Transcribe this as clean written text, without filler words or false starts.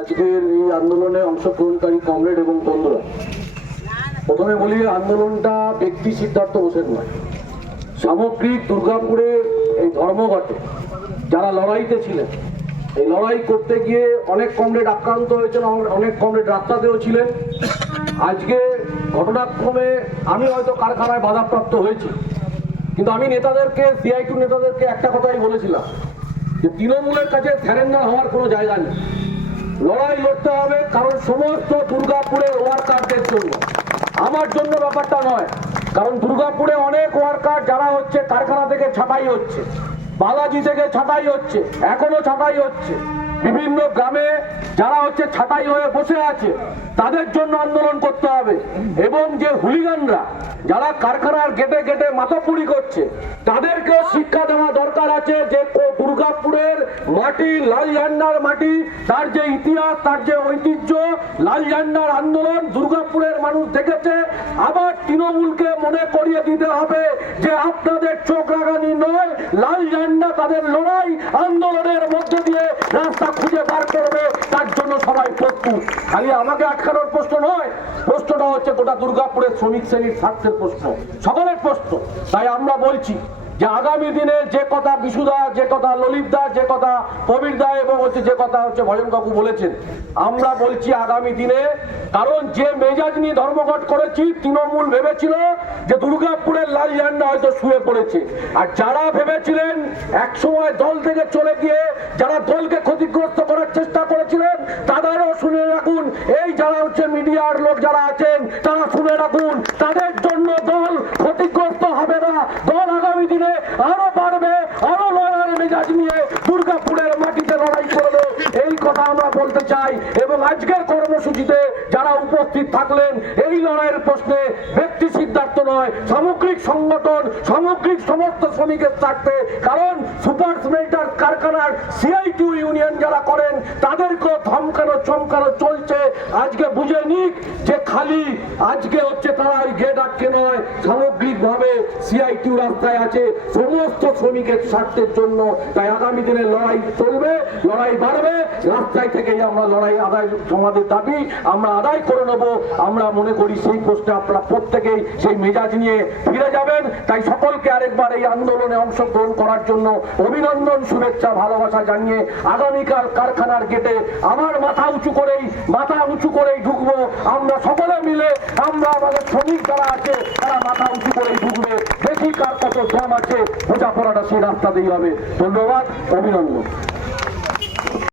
আজকের এই আন্দোলনে অংশগ্রহণকারী কমরেড এবং বন্ধুরা, প্রথমে বলি আন্দোলনটা ব্যক্তি সিদ্ধার্থ বোসের নয়। সামগ্রিক দুর্গাপুরের এই ধর্মঘটে যারা লড়াইতে ছিলেন, এই লড়াই করতে গিয়ে অনেক কমরেড আক্রান্ত হয়েছেন, অনেক কমরেড রাস্তাতেও ছিলেন। আজকে ঘটনাক্রমে আমি হয়তো কারখানায় বাধাপ্রাপ্ত হয়েছি, কিন্তু আমি নেতাদেরকে, সিআইটিউ নেতাদেরকে একটা কথাই বলেছিলাম যে তৃণমূলের কাছে স্যারেন্ডার হওয়ার কোনো জায়গা নেই। লড়াই লড়তে হবে, কারণ সমস্ত দুর্গাপুরের ওয়ার্কারদের জন্য, আমার জন্য ব্যাপারটা নয়। কারণ দুর্গাপুরে অনেক ওয়ার্কার যারা হচ্ছে কারখানা থেকে ছাঁটাই হচ্ছে, বালাজি থেকে ছাঁটাই হচ্ছে, এখনো ছাঁটাই হচ্ছে, বিভিন্ন গ্রামে যারা হচ্ছে ছাঁটাই হয়ে বসে আছে, তাদের জন্য আন্দোলন করতে হবে। এবং যে হুলিগানরা যারা কারখানার গেটে গেটে মাথাপুরি করছে, তাদেরকেও শিক্ষা দেওয়া দরকার আছে যে দুর্গাপুরের মাটি, লাল ঝান্ডার মাটি, তার যে ইতিহাস, তার যে ঐতিহ্য, লাল ঝান্ডার আন্দোলন দুর্গাপুরের মানুষ দেখেছে। আবার তৃণমূলকে মনে করিয়ে দিতে হবে যে আপনাদের চোখ রাগানি নয়, লাল ঝান্ডা তাদের লড়াই আন্দোলনের মধ্যে দিয়ে রাস্তা খুঁজে বার করবে, তার জন্য সবাই প্রস্তুত। খালি আমাকে আটকানোর প্রশ্ন নয়, প্রশ্নটা হচ্ছে গোটা দুর্গাপুরের শ্রমিক শ্রেণীর স্বার্থের প্রশ্ন, সকলের প্রশ্ন। তাই আমরা বলছি যে আগামী দিনে যে কথা বিশুদা, যে কথা ললিত দা, যে কথা কবির দা এবং হচ্ছে যে কথা হচ্ছে ভজন কাকু বলেছেন, আমরা বলছি আগামী দিনে, কারণ যে মেজাজ নিয়ে ধর্মঘট করেছি, তৃণমূল ভেবেছিল যে দুর্গাপুরের লাল ঝান্ডা হয়তো শুয়ে পড়েছে। আর যারা ভেবেছিলেন এক সময় দল থেকে চলে গিয়ে যারা দলকে ক্ষতিগ্রস্ত করার চেষ্টা করেছিলেন, তাদেরও শুনে রাখুন, এই যারা হচ্ছে মিডিয়ার লোক যারা আছেন, তারা শুনে রাখুন, তাদের জন্য দল ক্ষতিগ্রস্ত হবে না। দল আগামী দিনে আরো বাড়বে, আরো লড়াইয়ের মেজাজ নিয়ে দুর্গাপুরের মাটিতে লড়াই করবে, এই কথা আমরা বলতে চাই। এবং আজকের কর্মসূচিতে যারা উপস্থিত থাকলেন, এই লড়াইয়ের প্রশ্নে ব্যক্তি সিদ্ধান্ত নয়, সামগ্রিক সংগঠন, সামগ্রিক সমস্ত শ্রমিকের স্বার্থে। কারণ সুপার স্মেল্টার কারখানার সিআইটিউ ইউনিয়ন যারা করেন, তাদেরকেও ধমকানো চমকানো চলছে। আজকে বুঝে নিক যে খালি আজকে হচ্ছে তারা ওই গেট আটকে নয়, সামগ্রিকভাবে সিআইটিউ রাস্তায় আছে সমস্ত শ্রমিকের স্বার্থের জন্য। তাই আগামী দিনে লড়াই চলবে, লড়াই বাড়বে, রাস্তায় থেকেই আমরা লড়াই আদায়, আমাদের দাবি আমরা আদায় করে নেব। আমরা মনে করি সেই প্রশ্নে আপনারা প্রত্যেকেই সেই মেজাজ নিয়ে ফিরে যাবেন। তাই সকলকে আরেকবার এই আন্দোলনে অংশগ্রহণ করার জন্য অভিনন্দন, শুভেচ্ছা, ভালোবাসা জানিয়ে আগামীকাল কারখানার গেটে আমার মাথা উঁচু করেই ঢুকবো। আমরা সকলে মিলে, আমরা আমাদের শ্রমিক যারা আছে তারা মাথা উঁচু করেই ঢুকবে। দেখি কার কত দম আছে, বোঝাপড়াটা সেই রাস্তাতেই হবে। ধন্যবাদ, অভিনন্দন।